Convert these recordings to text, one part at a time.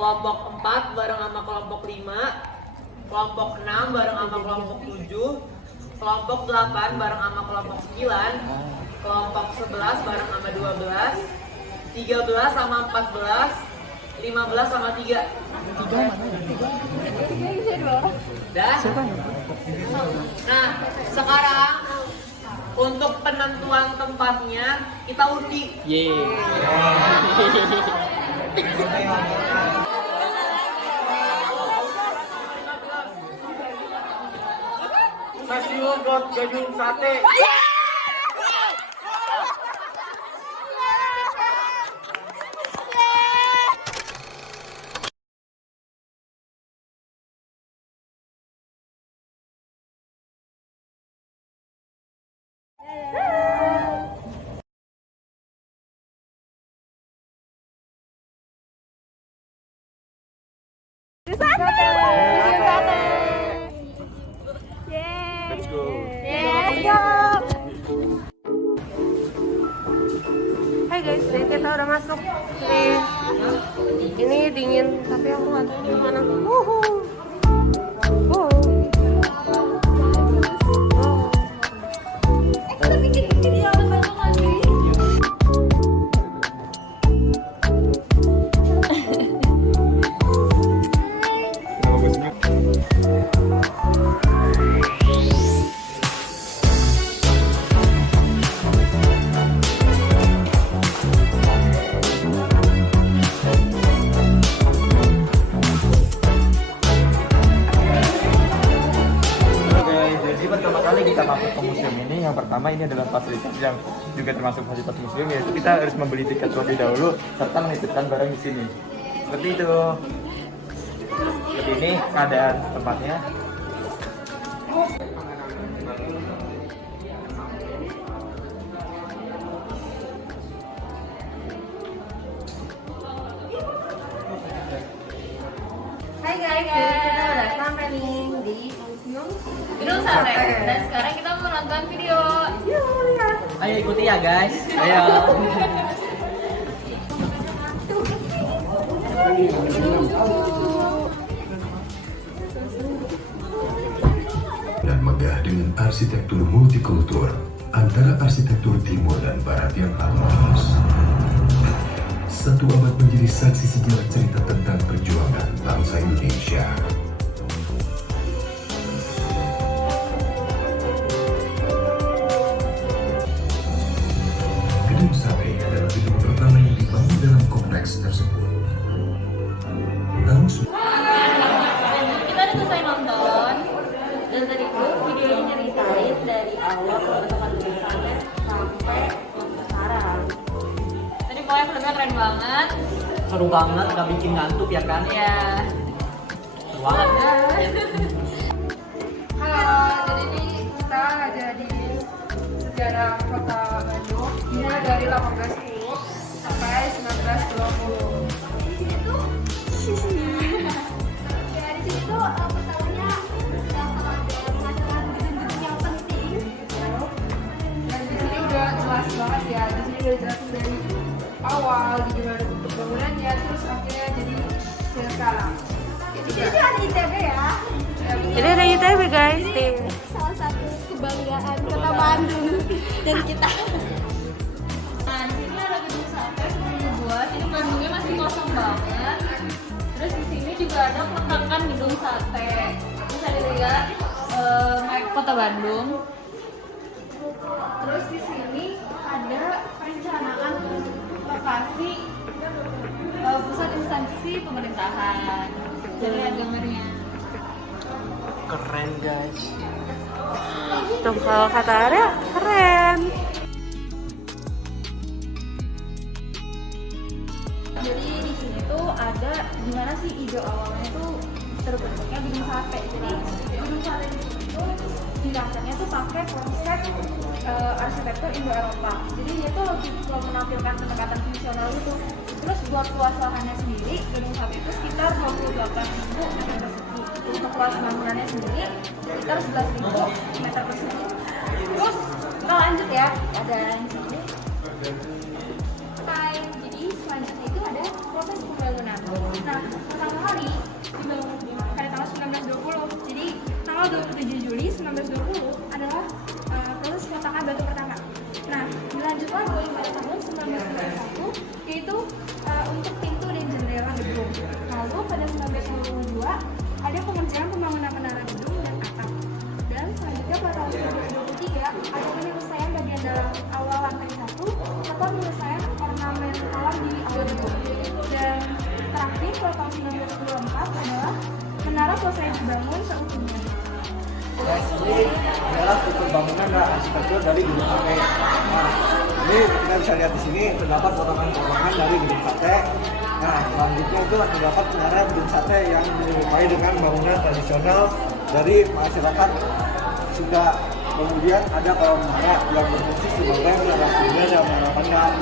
kelompok 4 bareng sama kelompok 5, kelompok 6 bareng sama kelompok 7, kelompok 8 bareng sama kelompok 9, kelompok 11 bareng sama 12, 13 sama 14, 15 sama 3. Dah. Nah, sekarang untuk penentuan tempatnya kita undi. Stasiun Gadung Sate. Let's go. Hai guys, jadi kita udah masuk. Nih, ini dingin, tapi aku nggak tahu di mana. Kita masuk ke museum ini, yang pertama ini adalah fasilitas yang juga termasuk fasilitas museum, yaitu kita harus membeli tiket terlebih dahulu serta menitipkan barang di sini. Seperti itu. Seperti ini keadaan tempatnya. Hai guys, jadi kita udah sampai nih di Gedung Sate. Dan sekarang kita mau nonton video. Ayo ikuti ya guys. Ayo. Dan megah dengan arsitektur multikultur antara arsitektur timur dan barat yang harmonis. Satu abad menjadi saksi sejarah cerita tentang perjuangan bangsa Indonesia. Gedung Sate adalah gedung pertama yang dibangun dalam kompleks tersebut. Kita udah selesai nonton. Dan tadi tuh videonya nyeritain dari awal pembentukan Gedung Sate sampai sekarang. Tadi pokoknya filmnya keren banget. Seru banget, gak bikin ngantuk ya kan? Ya. Seru banget. Halo, jadi ini kita ada di sejarah kota Bandung. Ini dari 1810 sampai 1920. Di sini tuh pertamanya bakal ada pengaturan gedung-gedung yang penting. Dan di sini udah jelas banget ya. Di sini udah jelasin dari awal gimana bentuk bangunannya, terus akhirnya jadi sekarang. Di sini tuh ada ITB ya. Jadi ada ITB guys. Ini salah satu kebanggaan kota Bandung dan kita. Nah, di sini ada Gedung Sate seperti dibuat. Ini Bandungnya masih kosong banget. Terus di sini juga ada peletakan Gedung Sate. Bisa dilihat map kota Bandung. Terus di sini ada perencanaan lokasi pusat instansi pemerintahan. Jadi lihat gambarnya. Keren guys. Tuh kalau kata Arya keren. Jadi di sini tuh ada gimana sih ide awalnya tuh terbentuknya Gedung Sate. Jadi Gedung Sate di sini tuh dirancangnya tuh pakai konsep arsitektur Indo-Eropa. Jadi dia tuh lebih menampilkan pendekatan fungsional gitu. Terus buat luas lahannya sendiri, Gedung Sate itu sekitar 28.000 meter persegi. Untuk luas bangunannya sendiri sekitar 11.000 meter persegi. Terus kita lanjut ya, ada yang di sini. Jadi selanjutnya itu ada proses pembangunan. Nah, Jakarta baru pada tahun 1991, yaitu untuk pintu dan jendela gedung. Lalu pada 1992 ada pengerjaan pembangunan menara gedung dan atap. Dan selanjutnya pada tahun 1923 ada penyelesaian bagian dalam awal lantai 1 serta penyelesaian ornamen alam di awal gedung. Dan terakhir pada tahun 1924 adalah menara selesai dibangun seutuhnya. Ini adalah struktur bangunan dan arsitektur dari gedung sate. Nah, ini kita bisa lihat di sini terdapat potongan-potongan dari gedung sate. Nah, selanjutnya itu terdapat menara gedung sate yang menyerupai dengan bangunan tradisional dari masyarakat Sunda. Kemudian ada kolam menara yang berfungsi sebagai menara kuda dan menara pandang.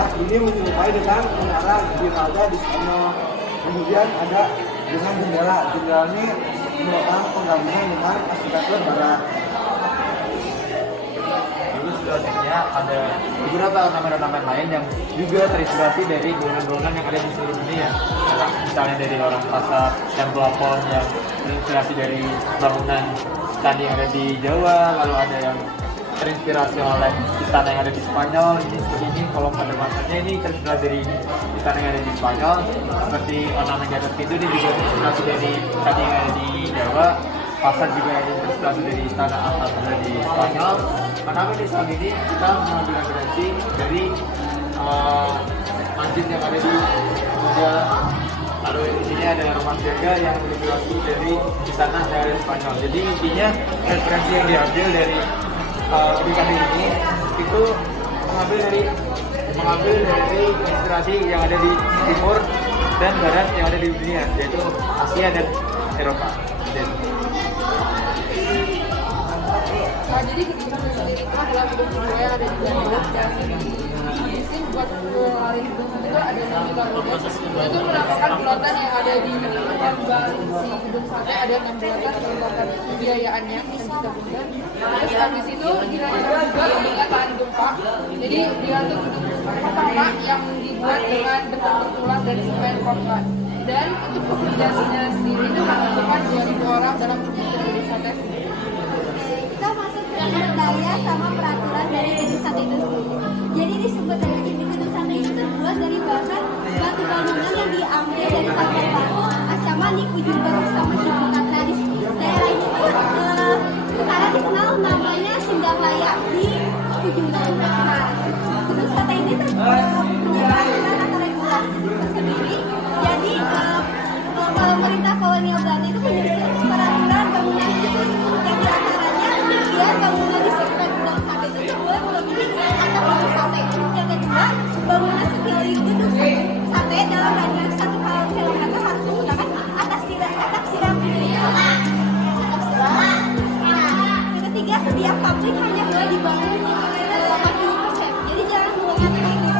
Nah, ini menyerupai dengan menara Giraga di Spanyol. Kemudian ada dengan jendela. Jendela ini merupakan penggabungan dengan arsitektur barat. Lalu selanjutnya ada beberapa ornamen-ornamen lain yang juga terinspirasi dari bangunan-bangunan yang ada di seluruh dunia. Misalnya dari orang pasar dan pelopon yang terinspirasi dari bangunan candi yang ada di Jawa, lalu ada yang terinspirasi oleh istana yang ada di Spanyol. Ini seperti ini, kalau pada masanya ini terinspirasi dari istana yang ada di Spanyol. Seperti ornamen di atas pintu ini juga terinspirasi dari candi yang ada di Jawa. Pasar juga terinspirasi dari istana yang ada di Spanyol. Karena di saat ini kita mengambil inspirasi dari masjid yang ada di Indonesia. Lalu di sini ada rumah jaga yang terinspirasi dari istana yang ada di Spanyol. Jadi intinya referensi yang diambil dari kebijakan ini itu mengambil dari inspirasi yang ada di timur dan barat yang ada di dunia, yaitu Asia dan Eropa. Nah, jadi gedung sendiri itu adalah gedung kedua yang ada di Bandung. Dan di sini buat lari gedung itu ada yang di Bandung. Itu merupakan bulatan yang ada di lambang si gedung sate, ada 6 bulatan merupakan kebiayaannya yang kita berikan. Terus habis itu dilanjutkan juga dengan tahan gempa. Jadi dilanjut gedung pertama yang dibuat dengan bentuk-bentulan dari semen konkret. Dan untuk pekerjaannya sendiri itu membutuhkan 2.000 orang dalam gedung sate sendiri. Kita masuk ke budaya sama peraturan dari gedung sate itu sendiri. Jadi disebut dari gedung sate itu terbuat dari bahan batu bangunan yang diambil dari tambang batu Ancaman di ujung Beruk sama Ciputat. Nah, di daerah ini tuh sekarang dikenal namanya Sindaklaya di ujung Beruk. Nah, gedung sate ini tuh punya peraturan atau regulasi tersendiri. Jadi pemerintah kolonial Belanda itu menyusun peraturan bangunan khusus yang diantaranya biar bangunan di sekitar gedung sate itu tidak boleh melebihi atap gedung sate. Yang kedua, bangunan sekeliling gedung sate dalam radius 1 km harus menggunakan atap siram. Yang ketiga, setiap pabrik hanya boleh dibangun 80%. Jadi jangan melewati 20%.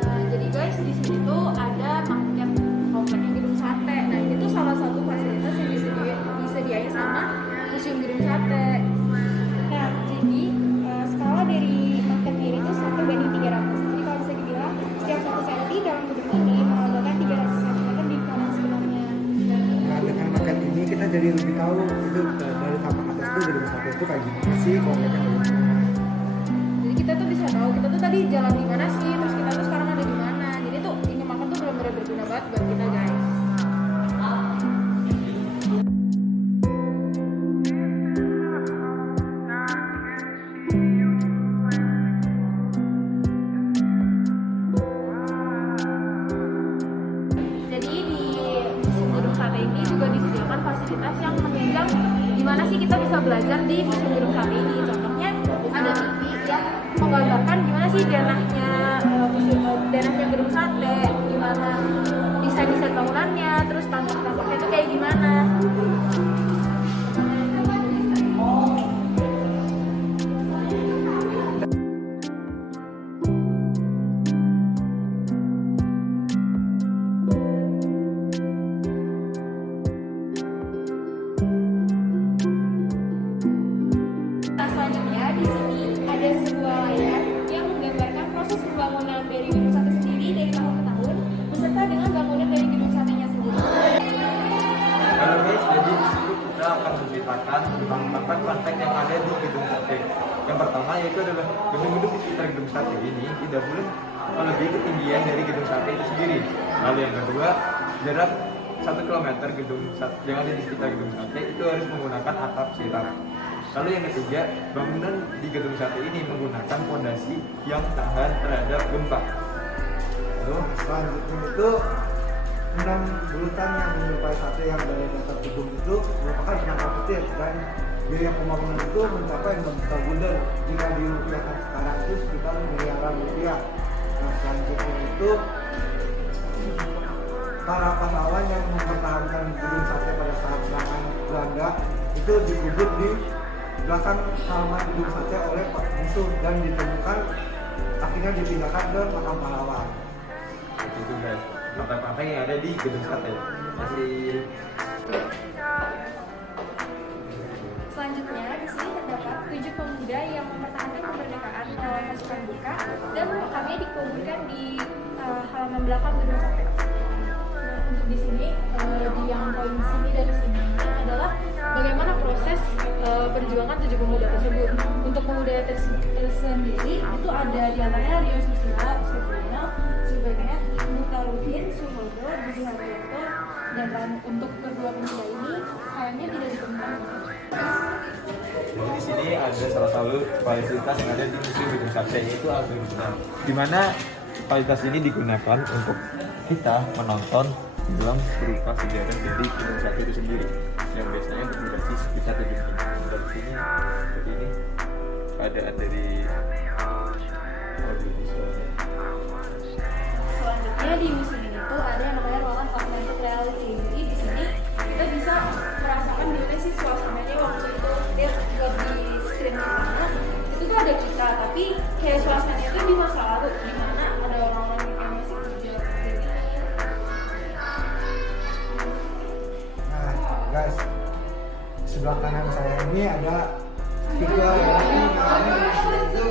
Nah, jadi guys, di sini tuh ada maket kompleknya gedung sate. Nah, ini tuh salah satu fasilitas yang disediain sama Museum Gedung Sate. Nah, jadi skala dari maketnya ini tuh 1 banding 300. Jadi kalau bisa dibilang setiap 1 cm dalam gedung ini mengandalkan 300 cm di kanan sebenarnya. Nah, dengan maket ini kita jadi lebih tahu itu dari tapak atas itu gedung sate itu kayak gimana sih, kompleknya bagaimana. Jadi kita tuh bisa tahu kita tuh tadi jalan di mana sih, terus kita tuh sekarang ada di mana. Jadi tuh ini makan tuh benar-benar berguna banget buat kita guys. Jadi di Museum Gedung Sate ini juga disediakan fasilitas yang menunjang gimana sih kita bisa belajar di Museum Gedung Sate ini. Contohnya ada TV yang menggambarkan gimana sih denahnya gedung sate, gimana desain-desain bangunannya, terus tampak-tampaknya itu kayak gimana. Nah, selanjutnya di sini ada sebuah layar yang menggambarkan proses menciptakan fun fact yang ada di gedung sate. Yang pertama yaitu adalah gedung-gedung di sekitar gedung sate ini tidak boleh melebihi ketinggian dari gedung sate itu sendiri. Lalu yang kedua, jarak 1 kilometer gedung sate yang ada di sekitar gedung sate itu harus menggunakan atap sirap. Lalu yang ketiga, bangunan di gedung sate ini menggunakan fondasi yang tahan terhadap gempa. Selanjutnya itu benang bulutan yang menyerupai sate yang berada di atas gedung itu merupakan penangkal petir dan biaya pembangunan itu mencapai 6 juta gulden. Jika dirupiahkan sekarang itu sekitar miliaran rupiah. Nah, selanjutnya itu para pahlawan yang mempertahankan gedung sate pada saat serangan Belanda itu dikubur di belakang halaman gedung sate oleh musuh dan ditemukan akhirnya dipindahkan ke makam pahlawan. Itu guys, fakta-fakta yang ada di gedung sate. Masih Selanjutnya, di sini terdapat 7 pemuda yang mempertahankan kemerdekaan melawan pasukan Burka dan makamnya dikuburkan di halaman belakang gedung sate. Nah, untuk di sini, di yang poin sini dari sini adalah bagaimana proses perjuangan 7 pemuda tersebut. Untuk pemuda tersendiri itu ada di antaranya Rio Susila, Supriyono, Subagaya, Mutaruddin, Suhodo, Budi Haryoto, dan untuk kedua pemuda ini sayangnya tidak ditemukan. Jadi di sini ada salah satu fasilitas yang ada di museum gedung sate yaitu algoritma, di mana fasilitas ini digunakan untuk kita menonton film berupa sejarah dari gedung sate itu sendiri yang biasanya berdurasi sekitar 7 menit. Dari sini seperti ini keadaan dari audiovisualnya. Selanjutnya di museum ini tuh ada yang namanya ruangan augmented reality. Jadi di sini kita bisa merasakan gimana sih suasananya waktu itu dia lihat di screen mana itu tuh ada kita, tapi kayak suasananya itu di masa lalu di mana ada orang-orang yang kayak masih kerja kayak gini. Nah, guys, sebelah kanan saya ini ada 3 orang yang itu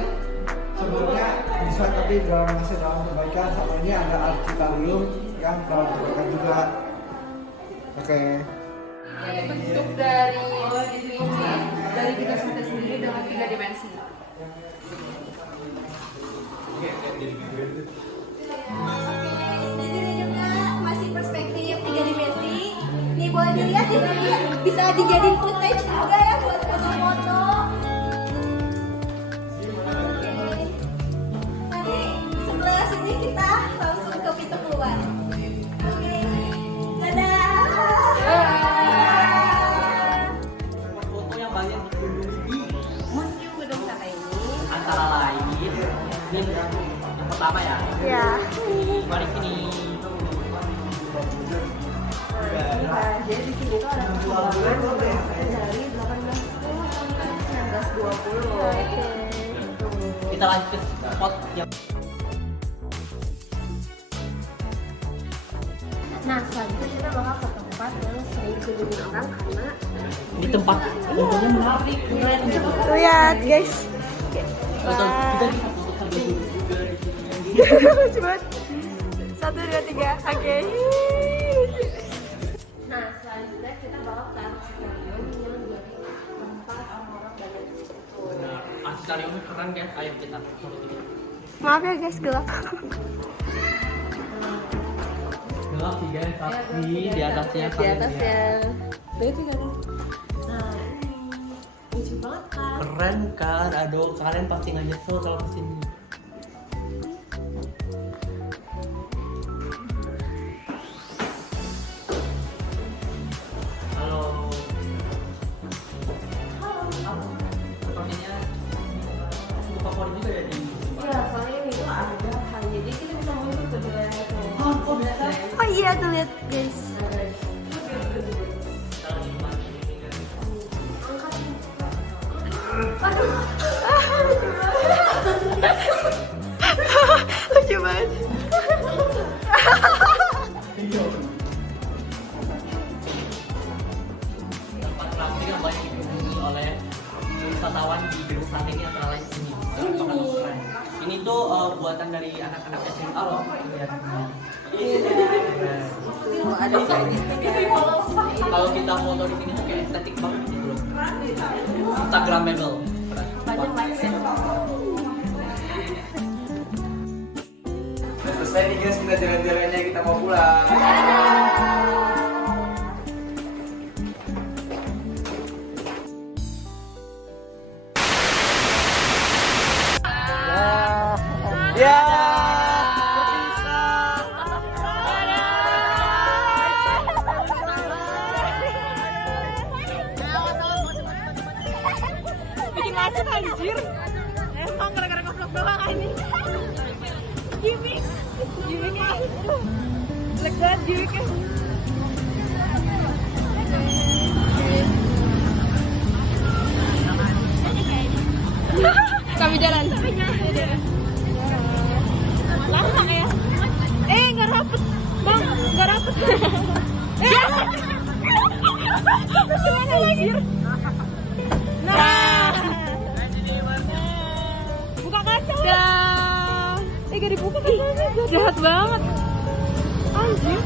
sebelumnya bisa tapi masih dalam perbaikan. Sama ini ada architarium yang dalam perbaikan juga. Oke. Bentuk dari gedung sate sendiri dengan 3 dimensi. Di sini juga masih perspektif 3 dimensi. Nih boleh dilihat di sini bisa dijadiin footage juga ya buat foto-foto. Oke. Nanti sebelah sini kita langsung ke pintu keluar. Oke. Dadah. Foto yang banyak dikunjungi di Museum Gedung Sate ini. antara lain ini yang pertama ya. Ya. Mari sini. Jadi di sini tuh ada perkembangan dari 1810 sampai 1920. Oke. Kita lanjut ke spot yang Nah, selanjutnya kita bakal ke tempat yang sering dikunjungi orang karena di tempat fotonya menarik, keren. lihat guys. Betul, kita bisa foto sambil duduk juga di sini. Lucu banget. 1, 2, 3. Oke. Nah, selanjutnya kita bakal ke architarium yang jadi tempat orang-orang banyak di situ. Nah, akvariumnya keren guys, ayo kita foto dulu. Maaf ya guys, gelap. Gelap sih guys, tapi di atasnya Di atasnya. Itu kan. Nah, ini lucu banget kan? keren kan, aduh kalian pasti nggak nyesel kalau kesini. Halo. Sepertinya buku favorit juga ya di. Iya, soalnya ini tuh ada hal jadi kita bisa muncul ke dalam itu. Kok bisa? Oh iya tuh lihat guys. Lucu banget. Tempat ramping yang banyak dikunjungi oleh wisatawan di gedung sate ini antara lain ini. Keren. Ini tuh buatan dari anak-anak SMA loh. Lihat. Keren. Kalau kita foto di sini tuh kayak estetik banget gitu loh. Instagramable. Selesai nih guys, kita jalan-jalannya, kita mau pulang. Ya. Bikin macet anjir. Emang gara-gara nge-vlog doang ini. Gimik ya. Jelek banget gimiknya. Kami jalan. Lama ya? Nggak rapet. Bang, nggak rapet. Gimana anjir? Nah. Buka kaca. Dah. Gak dibuka kacanya. Jahat banget. Anjir.